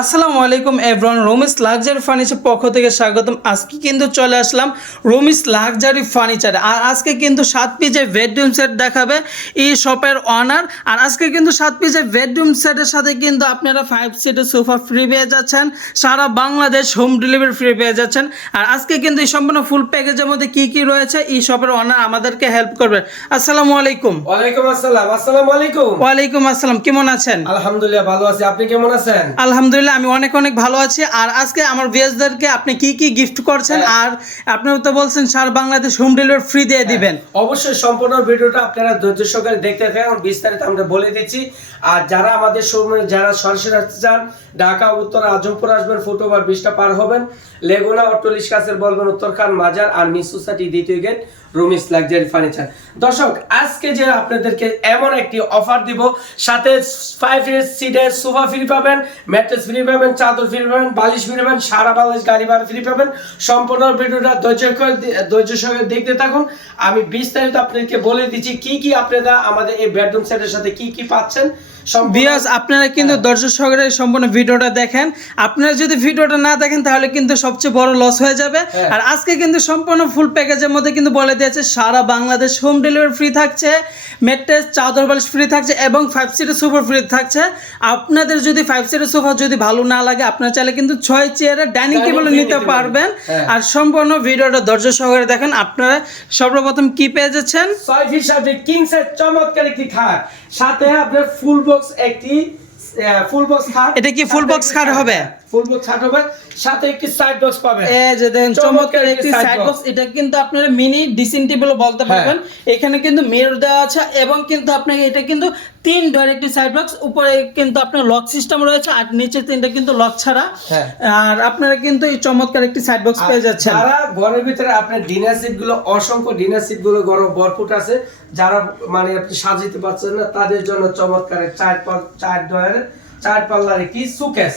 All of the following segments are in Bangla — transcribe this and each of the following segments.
আসসালামু আলাইকুম এভরন রোমিস লাক্সারি ফার্নিচার পক্ষ থেকে স্বাগতম। আজকে কিন্তু চলে আসলাম রোমিস লাক্সারি ফার্নিচার। আর আজকে কিন্তু সাত পিজের বেডরুম সেট দেখাবে এই শপের অনার আর আজকে কিন্তু সাত পিজের বেডরুম সেটের সাথে কিন্তু আপনারা ফাইভ সিটের সোফা ফ্রি পেয়ে যাচ্ছেন। সারা বাংলাদেশ হোম ডেলিভারি ফ্রি পেয়ে যাচ্ছেন। আর আজকে কিন্তু এই সম্পূর্ণ ফুল প্যাকেজের মধ্যে কি কি রয়েছে এই শপের অনার আমাদেরকে হেল্প করবে। আসসালামু আলাইকুম। ওয়ালাইকুম আসসালাম। আসসালামু আলাইকুম। ওয়ালাইকুম আসসালাম। কেমন আছেন? আলহামদুলিল্লাহ ভালো আছি। আপনি কেমন আছেন? আলহামদুলিল্লাহ আমি অনেক অনেক ভালো আছি। আর আজকে আমার ভিএসদেরকে আপনি কি কি গিফট করছেন? আর আপনি তো বলছেন সার বাংলাদেশ হোম ডেলিভারি ফ্রি দিয়ে দিবেন। অবশ্যই সম্পূর্ণ ভিডিওটা আপনারা ধৈর্য সহকারে দেখতে থাকুন। বিস্তারিত আমরা বলে দিচ্ছি। আর যারা আমাদের শোরুমে যারা সরাসরি আসতে চান ঢাকা উত্তর আজমপুর আসবেন ফুটওভার ব্রিজটা পার হবেন। লেগুনা অট্টলিশ কাছের বলবেন উত্তরখান মাজার আর মিস সোসাইটি দ্বিতীয় গেট, রুমিস লাক্সারি ফার্নিচার। দর্শক, আজকে যে আপনাদেরকে এমন একটি অফার দিব, সাথে ফাইভ সিটের সোফা ফ্রি পাবেন ম্যাট্রেস ফ্রি পাবেন, চাদর ফ্রি পাবেন, বালিশ ফ্রি পাবেন, সারা বালিশ গাড়ি ভাড়া ফ্রি পাবেন। সম্পূর্ণ ভিডিওটা ধৈর্য ধৈর্য সহকারে দেখতে থাকুন। আমি বিস্তারিত আপনাদেরকে বলে দিচ্ছি, কি কি আপনারা আমাদের এই বেডরুম সেটের সাথে কি কি পাচ্ছেন। ভিউয়ার্স আপনারা কিন্তু দর্শক সহকারে সম্পূর্ণ ভিডিওটা দেখেন। আপনারা যদি ভিডিওটা না দেখেন তাহলে কিন্তু সবচেয়ে বড় লস হয়ে যাবে। হ্যাঁ। আর আজকে কিন্তু সম্পূর্ণ ফুল প্যাকেজের মধ্যে কিন্তু বলে দিয়েছে সারা বাংলাদেশ হোম ডেলিভারি ফ্রি থাকছে মেট্রেস চাদর বালিশ ফ্রি থাকছে এবং ফাইভ সিটের সোফা ফ্রি থাকছে। আপনাদের যদি ফাইভ সিটের সোফা যদি ভালো না লাগে আপনারা চাইলে কিন্তু ছয় চেয়ারের ডাইনিং টেবিল নিতে পারবেন। হ্যাঁ। আর সম্পূর্ণ ভিডিওটা ধৈর্য সহকারে দেখেন আপনারা সর্বপ্রথম কি পেয়ে যাচ্ছেন? ছয় ফিট কিং সাইজ চমৎকার একটি খাট। সাথে আপনার ফুল বক্স একটি ফুল বক্স খাট এটা কি ফুল বক্স খাট হবে? ফুল বক্স খাট হবে সাথে একটি সাইড বক্স পাবেন। এই যে দেখেন চমৎকার চমৎকার একটি একটি সাইড বক্স এটা কিন্তু আপনারা মিনি ডিসিং বলতে। পারবেন। এখানে কিন্তু মিরর দেওয়া আছে এবং কিন্তু আপনাকে এটা কিন্তু তিন ডোর একটি সাইড বক্স উপরে কিন্তু আপনার লক সিস্টেম রয়েছে আর নিচে তিনটা কিন্তু লক ছাড়া। আর আপনারা কিন্তু এই চমৎকার একটি সাইড বক্স পেয়ে যাচ্ছেন। যারা ঘরের ভিতরে আপনার ডিনার সিটগুলো অসংখ্য ডিনার সিটগুলো গরম ভরপুর আছে যারা মানে আপনি সাজিতে পারছেন না তাদের জন্য চমৎকার চার চার ডয়ার চার পাল্লার একটি সুকেস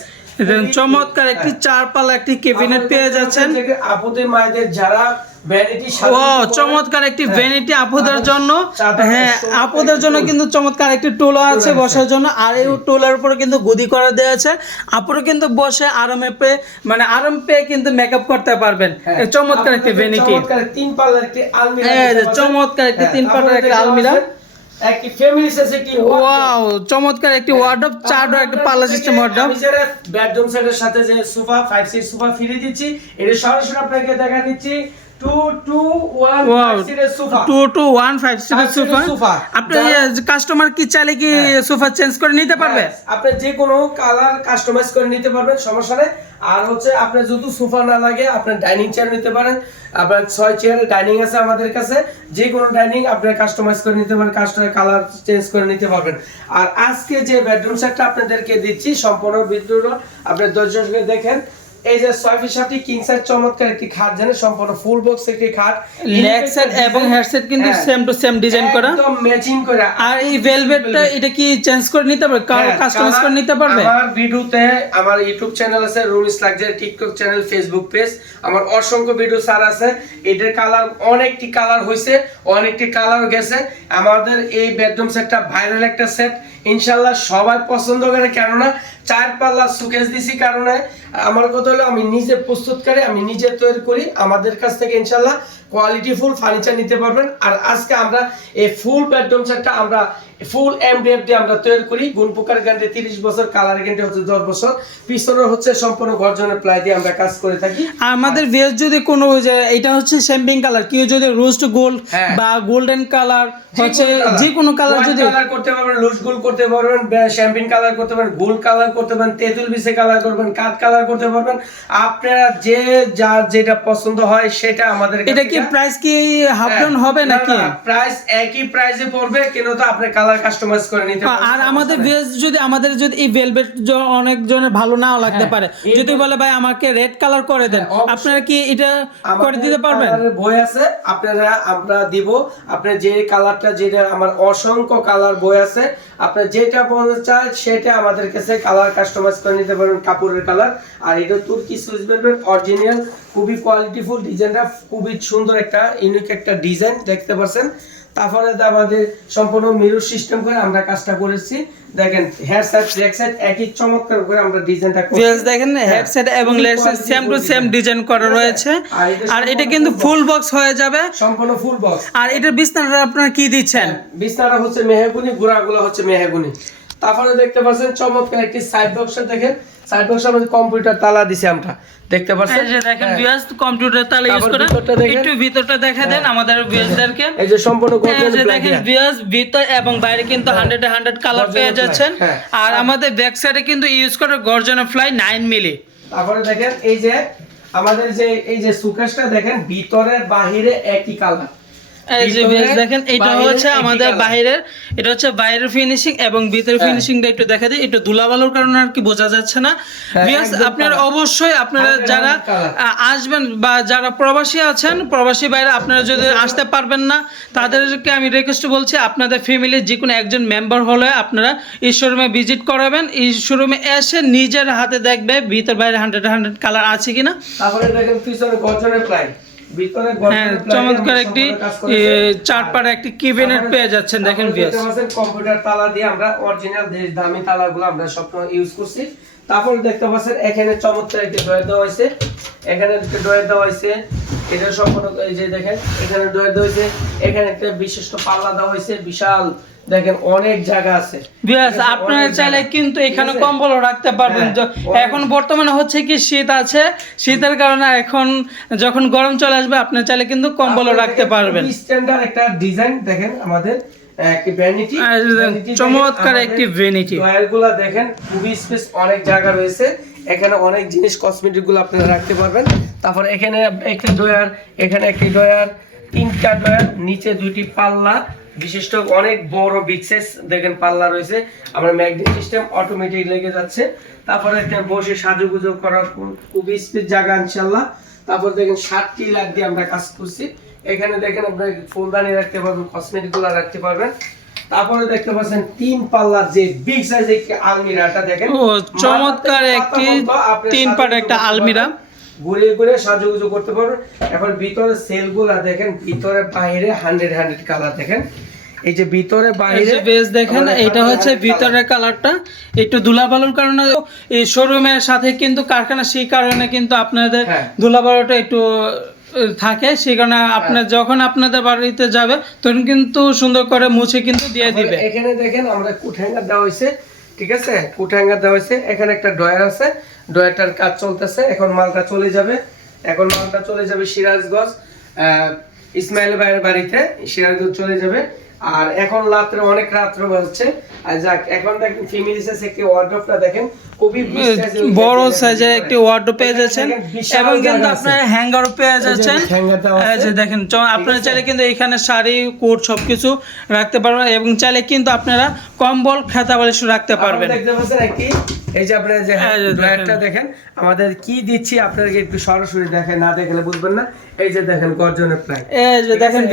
চমৎকার একটি চার পাল্লা একটি কেবিনেট পেয়ে যাচ্ছেন আপুদের মায়েদের যারা ও চমৎকার একটি হ্যাঁ। ভ্যানিটি আপুদের জন্য হ্যাঁ আপুদের জন্য কিন্তু চমৎকার একটি টুলো আছে। বসার জন্য আর এই টুলের উপরে কিন্তু গদি করে দেওয়া আছে আপুরা কিন্তু বসে আরামে পেয়ে মানে আরাম পেয়ে কিন্তু মেকআপ করতে পারবেন হ্যাঁ। এই চমৎকার একটি ভ্যানিটি চমৎকার তিন পাল্লার একটি হ্যাঁ, তিন পাল্লার একটি আলমিরা। একটি ফ্যামিলি সাইজ একটি। ওয়াও চমৎকার একটি ওয়ার্ডরোব চার ডোর একটা পাল্লা সিস্টেম ওয়ার্ডরোব আমি যে বেডরুম সেটের সাথে যে সোফা ফাইভ সিট সোফা ফিরে দিচ্ছি এটা সরাসরি আপনাকে দেখা দিচ্ছি আপনার কাস্টমার কি চাইলে কি হ্যাঁ। সোফা চেঞ্জ করে নিতে পারবে? হ্যাঁ, আপনি যে কোনো কালার কাস্টমাইজ করে নিতে পারবেন সমস্যা নেই। আর হচ্ছে আপনার যদি সোফা না লাগে আপনি ডাইনিং চেয়ার নিতে পারেন। আপনার ছয় চেয়ার ডাইনিং আছে আমাদের কাছে। যে কোনো ডাইনিং আপনি কাস্টমাইজ করে নিতে পারেন কাস্টমার কালার চেঞ্জ করে নিতে পারবেন। আর আজকে যে বেডরুম সেটটা আপনাদেরকে দিচ্ছি সম্পূর্ণ বিদ্যুৎ আপনি ধৈর্য দেখেন। এই যে ছয় ফিট কিং সাইজ চমৎকার একটি খাট জানেন সম্পূর্ণ ফুল বক্স একটি খাট। লেগ সেট এবং হেডসেট কিন্তু হ্যাঁ। সেম টু সেম ডিজাইন করা। একদম ম্যাচিং করে। আর এই ভেলভেটটা এটা কি চেঞ্জ করে নিতে পারবে? হ্যাঁ, কাস্টমাইজ করে নিতে পারবে? আমার ভিডিওতে আমার ইউটিউব চ্যানেল আছে Rumis luxury TikTok channel Facebook page আমার অসংখ্য ভিডিও সার আছে। এটার কালার অনেকটি কালার হয়েছে অনেকটি কালার গেছে। আমাদের এই বেডরুম সেটটা ভাইরাল একটা সেট ইনশাল্লাহ সবাই পছন্দ করে, কেননা চার পাল্লা সুকেশ দিছি কারণে আমার কথা হলো আমি নিজে প্রস্তুত করে, আমি নিজে তৈরি করি, আমাদের কাছ থেকে ইনশাল্লাহ কোয়ালিটি ফুল ফার্নিচার নিতে পারবেন। আর আজকে আমরা এই ফুল বেডরুম সেটটা আমরা ফুল এমডিএফ দিয়ে আমরা তৈরি করি। গুণ পোকার গ্যারান্টি তিরিশ বছর কালার গ্যারান্টি হচ্ছে দশ বছর। পিছনে হচ্ছে সম্পূর্ণ গর্জনের প্লাই দিয়ে আমরা কাজ করে থাকি। আমাদের ভেজ যদি কোনো এটা হচ্ছে শ্যাম্পিং কালার কেউ যদি রোস্ট গোল্ড হ্যাঁ। বা গোল্ডেন কালার হচ্ছে যে কোনো কালার যদি কালার করতে পারবেন লুজ গোল করতে পারবেন শ্যাম্পিন কালার করতে পারবেন গোল্ড কালার করতে পারবেন তেঁতুল বিছে কালার করবেন কাঠ কালার করতে পারবেন। আপনারা যে যার যেটা পছন্দ হয় সেটা আমাদের এটা কি প্রাইস কি হাফ হ্যাঁ, ডাউন হবে নাকি? প্রাইস একই প্রাইসে পড়বে কিন্তু তো আপনি কালার কাস্টমাইজ করে নিতে পারবেন আর আমাদের ভেজ যদি আমাদের যদি এই ভেলভেট অনেক জনের ভালো নাও লাগতে হ্যাঁ, পারে যদি বলে ভাই আমাকে রেড কালার করে দেন হ্যাঁ, আপনারা কি এটা করে দিতে পারবেন? বই আছে আপনারা আমরা দিব। আপনি যে কালারটা যেটা আমার অসংখ্য কালার বই আছে আপনি যেটা বলতে সেটা আমাদের কাছে কালার কাস্টমাইজ করে নিতে পারবেন কাপড়ের কালার আর এটা তুর্কি সুইচ বেলভেট অরিজিনাল খুবই কোয়ালিটিফুল ডিজাইনটা খুবই সুন্দর একটা ইউনিক একটা ডিজাইন দেখতে পাচ্ছেন? তারপরে আমাদের সম্পূর্ণ মিরর সিস্টেম করে আমরা কাজটা করেছি। দেখেন হেয়ার সাইড ব্যাক সাইড একই চমৎকার করে আমরা ডিজাইনটা করেছি। দেখেন হ্যাঁ। হেডসেট এবং less quality same to same design করা রয়েছে। আর এটা কিন্তু ফুল বক্স হয়ে যাবে। সম্পূর্ণ ফুল বক্স আর এটার বিছনাটা আপনারা কি দিচ্ছেন? বিছনাটা হচ্ছে মেহগুনি গুড়াগুলো হচ্ছে মেহগুনি। তারপরে দেখতে পাচ্ছেন চমৎকার একটি সাইড বক্সে দেখেন। সাইড বক্সের মধ্যে কম্পিউটার তালা দিছি আমরা। দেখতে পাচ্ছেন এই যে দেখেন হ্যাঁ। ভিউয়ার্স কম্পিউটার তালা ইউজ করে। একটু ভিতরটা দেখা দেন আমাদের ভিউয়ার্সদেরকে এই যে সম্পূর্ণ গর্জন যে দেখেন। ভিউয়ার্স ভিতর এবং বাইরে কিন্তু হান্ড্রেড হান্ড্রেড কালার পেয়ে যাচ্ছেন। হ্যাঁ। আর আমাদের ব্যাক সাইডে কিন্তু ইউজ করে গর্জন ফ্লাই নাইন মিলি তারপরে দেখেন এই যে আমাদের যে এই যে সুকেশটা দেখেন ভিতরে বাহিরে একই কালার দেখেন এটা হচ্ছে আমাদের বাইরের এটা হচ্ছে বাইরের ফিনিশিং এবং ভিতরের হ্যাঁ। ফিনিশিংটা একটু দেখা দিই একটু ধুলাবালুর কারণে আর কি বোঝা যাচ্ছে না। হ্যাঁ, ভিউয়ার্স একদম আপনারা অবশ্যই আপনারা যারা colour। আ, আসবেন বা যারা প্রবাসী আছেন প্রবাসী বাইরে আপনারা যদি আসতে পারবেন না তাদেরকে আমি রিকোয়েস্ট বলছি আপনাদের ফ্যামিলির যে কোনো একজন মেম্বার হলে আপনারা এই শোরুমে ভিজিট করাবেন। এই শোরুমে এসে নিজের হাতে দেখবে ভিতর বাইরে হান্ড্রেড হান্ড্রেড কালার আছে কিনা। তারপরে দেখেন পিছনে গর্জনের প্লাই হ্যাঁ চমৎকার একটি সম্পূর্ণ কাজ এ, করেছি। চার পার একটি কেবিনেট পেয়ে যাচ্ছেন দেখেন কম্পিউটার তালা দিয়ে আমরা অরিজিনাল দেশ দামি তালাগুলো আমরা সবসময় ইউজ করছি। তারপর দেখতে পাচ্ছেন এখানে চমৎকার একটি ড্রয়ার দেওয়া হয়েছে। এখানে একটি ড্রয়ার দেওয়া হয়েছে। এটা সম্পূর্ণ এই যে দেখেন এখানে ডয়ার দেওয়া হয়েছে এখানে একটা বিশিষ্ট পাল্লা দেওয়া হয়েছে বিশাল দেখেন অনেক জায়গা আছে। আপনারা চাইলে কিন্তু এখানে আছে? কম্বলও রাখতে পারবেন। হ্যাঁ, এখন বর্তমানে হচ্ছে কি শীত আছে শীতের কারণে এখন যখন গরম চলে আসবে আপনি চাইলে কিন্তু কম্বলও রাখতে পারবেন। স্ট্যান্ডার্ড একটা ডিজাইন দেখেন আমাদের একটি ভ্যানিটি চমৎকার একটি। ডয়ারগুলো দেখেন খুবই স্পেস অনেক জায়গা রয়েছে। এখানে অনেক জিনিস কসমেটিকগুলো আপনারা রাখতে পারবেন। তারপর এখানে একটি ডয়ার এখানে একটি ডয়ার তিনটা ডয়ার নিচে দুইটি পাল্লা, বিশিষ্ট অনেক বড় বিগ সাইজ দেখেন পাল্লা রয়েছে। আমরা ম্যাগনেট সিস্টেম অটোমেটিক লেগে যাচ্ছে। তারপরে একটা বসে সাজুগুজু করার খুব- স্পেস জায়গা ইনশাল্লাহ তারপর দেখেন ষাটটি লাখ দিয়ে আমরা কাজ করছি। এখানে দেখেন আপনার ফুলদানি রাখতে পারবেন কসমেটিকগুলো রাখতে পারবেন। তারপরে দেখতে পাচ্ছেন তিন পাল্লার যে বিগ সাইজ একটি আলমিরাটা দেখেন। ও, চমৎকার একটি তিন পাট একটা আলমিরা। ঘুরিয়ে ঘুরিয়ে সাজুগুজু করতে পারবেন। এখন ভিতরে সেলগুলা দেখেন ভিতরে বাইরে হান্ড্রেড হান্ড্রেড কালার দেখেন। এই যে ভিতরে এই বাইরে বেশ দেখেন এটা হচ্ছে 100 ভিতরের কালারটা একটু ধুলাবালুর কারণে এই শোরুমের সাথে কিন্তু কারখানা সেই কারণে কিন্তু আপনাদের হ্যাঁ। ধুলাবালুটা একটু থাকে সেই কারণে আপনার যখন আপনাদের বাড়িতে যাবে তখন কিন্তু সুন্দর করে মুছে কিন্তু দিয়ে দিবে। এখানে দেখেন আমরা কুট হ্যাঙ্গার দেওয়া হয়েছে ঠিক আছে? কুট হ্যাঙ্গার দেওয়া হয়েছে। এখানে একটা ডয়ার আছে ডয়ারটার কাজ চলতেছে। এখন মালটা চলে যাবে। এখন মালটা চলে যাবে সিরাজগঞ্জ আহ, ইসমাইল ভাইয়ের বাড়িতে। সিরাজগঞ্জ চলে যাবে। আর এখন রাত্রে অনেক রাত্র হচ্ছে। আর যাক এখন দেখেন ফিমেল সাইজ একটি ওয়ার্ড্রপটা দেখেন খুবই বড় সাইজের একটি পেয়ে যাচ্ছেন এবং কিন্তু। আপনার হ্যাঙ্গারও পেয়ে যাচ্ছেন। এই যে দেখেন আপনারা চাইলে কিন্তু এখানে শাড়ি কোট সবকিছু রাখতে পারবেন এবং চাইলে কিন্তু আপনারা কম্বল খাতা বালিশ রাখতে পারবেন। দেখতে পাচ্ছেন একটি এই যে আপনারা যে ড্রয়ারটা দেখেন। আমাদের কি দিচ্ছি আপনাদেরকে একটু সরাসরি দেখেন না দেখলে বুঝবেন না। এই যে দেখেন গর্জনের এই যে দেখেন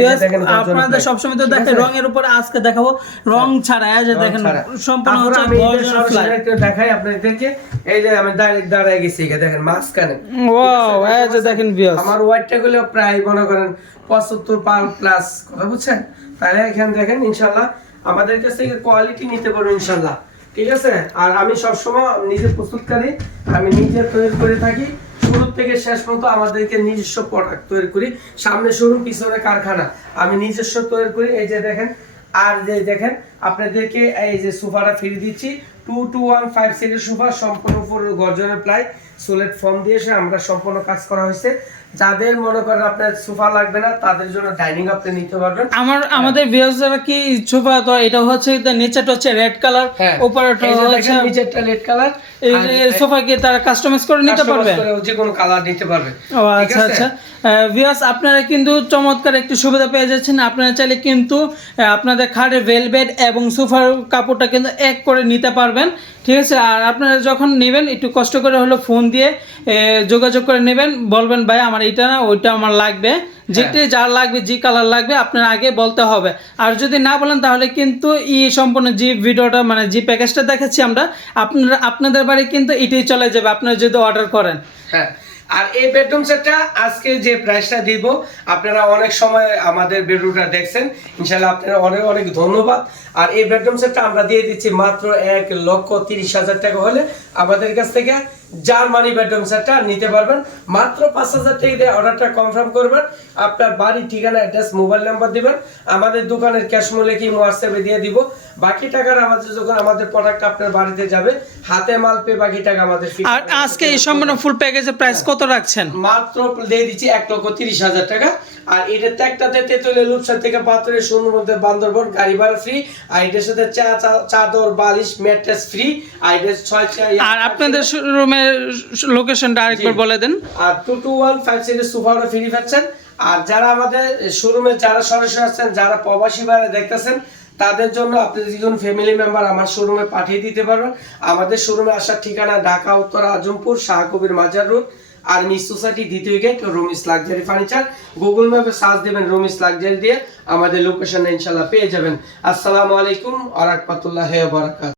আপনাদের সবসময় তো দেখেন রঙের উপর আজকে দেখাবো রং ছাড়া এই যে দেখেন সম্পূর্ণ হচ্ছে গর্জনের একটু দেখাই আপনাদেরকে। এই যে আমি ডাইরেক্ট দাঁড়ায় গেছি এখানে দেখেন মাঝখানে। ওয়াও এই যে দেখেন ভিউয়ার্স আমার ওয়াইটটা গুলো প্রায় মনে করেন পঁচাত্তর পাউন্ড প্লাস কথা বুঝছেন? তাহলে এখানে দেখেন ইনশাল্লাহ আমাদের কাছ থেকে কোয়ালিটি নিতে পারব ইনশাল্লাহ ঠিক আছে? আর আমি সবসময় নিজে প্রস্তুতকারী, আমি নিজে তৈরি করে থাকি। শুরু থেকে শেষ পর্যন্ত আমাদেরকে নিজস্ব প্রোডাক্ট তৈরি করি। সামনে শোরুম পিছনে কারখানা। আমি নিজস্ব তৈরি করি। এই যে দেখেন, আর যে দেখেন, আপনাদেরকে এই যে সোফাটা ফিরে দিচ্ছি। টু টু ওয়ান ফাইভ সিটের সোফা, সম্পূর্ণ গর্জনের প্রায় সোলেট ফর্ম দিয়ে এসে আমরা সম্পূর্ণ কাজ করা হয়েছে। যাদের মনে করেন আপনার সোফা লাগবে না তাদের জন্য ডাইনিং আপনি নিতে পারবেন। আমার আমাদের ভিউয়ার্স কি ইচ্ছুক তো এটা হচ্ছে নিচেটা হচ্ছে রেড কালার উপরেটা হচ্ছে দেখেন নিচেরটা রেড কালার এই সোফা কি তারা কাস্টমাইজ করে নিতে পারবে? যে কোনো কালার নিতে পারবে। ও আচ্ছা আচ্ছা। ভিউয়ার্স আপনারা কিন্তু চমৎকার একটি সুবিধা পেয়ে যাচ্ছেন। আপনারা চাইলে কিন্তু আপনাদের খাটের ভেলভেট এবং সোফার কাপড়টা কিন্তু এক করে নিতে পারবেন। ঠিক আছে আর আপনারা যখন নেবেন একটু কষ্ট করে হলো ফোন দিয়ে যোগাযোগ করে নেবেন বলবেন ভাই আমার এটা না ওইটা আমার লাগবে। যেটি যার লাগবে যে কালার লাগবে আপনার আগে বলতে হবে। আর যদি না বলেন তাহলে কিন্তু ই সম্পূর্ণ যে ভিডিওটা মানে যে প্যাকেজটা দেখাচ্ছি আমরা আপনারা আপনাদের বাড়ি কিন্তু এটাই চলে যাবে আপনারা যদি অর্ডার করেন। হ্যাঁ। আর এই বেডরুম সেটটা আজকে যে প্রাইসটা দিব, আপনারা অনেক সময় আমাদের বেডরুমটা দেখছেন। ইনশাল্লাহ আপনারা অনেক অনেক ধন্যবাদ। আর এই বেডরুম সেটটা আমরা দিয়ে দিচ্ছি মাত্র এক লক্ষ তিরিশ হাজার টাকা হলে আমাদের কাছ থেকে জার্মানি বেডরুম সেটটা নিতে পারবেন। মাত্র পাঁচ হাজার টাকা দিয়ে অর্ডারটা কনফার্ম করবেন। আপনার বাড়ির ঠিকানা অ্যাড্রেস মোবাইল নাম্বার দিবেন। আমাদের দোকানের ক্যাশ মূল্যে কি হোয়াটসঅ্যাপে দিয়ে দিব। বাকি টাকার আমাদের যখন আমাদের প্রোডাক্ট আপনার বাড়িতে যাবে হাতে মাল পে বাকি টাকা আমাদের আর আজকে এই সম্পূর্ণ ফুল প্যাকেজের প্রাইস কত রাখছেন? মাত্র দিয়ে দিচ্ছি এক লক্ষ তিরিশ হাজার টাকা। আর এটাতে একটাতে তেতুলের লুপসার থেকে পাথরের শূন্যর মধ্যে বান্দরবন গাড়ি ভাড়া ফ্রি আর এটার সাথে চা চাদর বালিশ ম্যাট্রেস ফ্রি আর এটা ছয় ছয়- আর আপনাদের রুমের লোকেশনটা আরেকবার বলে দেন। আর two two one five six সুপারও ফ্রি পাচ্ছেন আর যারা আমাদের শোরুমে যারা সরাসরি আসছেন যারা প্রবাসী বাইরে দেখতেছেন তাদের জন্য আপনি যখন ফ্যামিলি মেম্বার আমার শোরুমে পাঠিয়ে দিতে পারবেন। আমাদের শোরুমে আসার ঠিকানা ঢাকা উত্তর আজমপুর শাহকবির মাজার রোড আর্মি সোসাইটি দ্বিতীয় gate Rumis luxury furniture. Google ম্যাপে সার্চ দেবেন রুমিস লাক্সারি দিয়ে আমাদের লোকেশনে ইনশাল্লাহ পেয়ে যাবেন। আসসালামু আলাইকুম আ রহমতুল্লাহ বারাকাত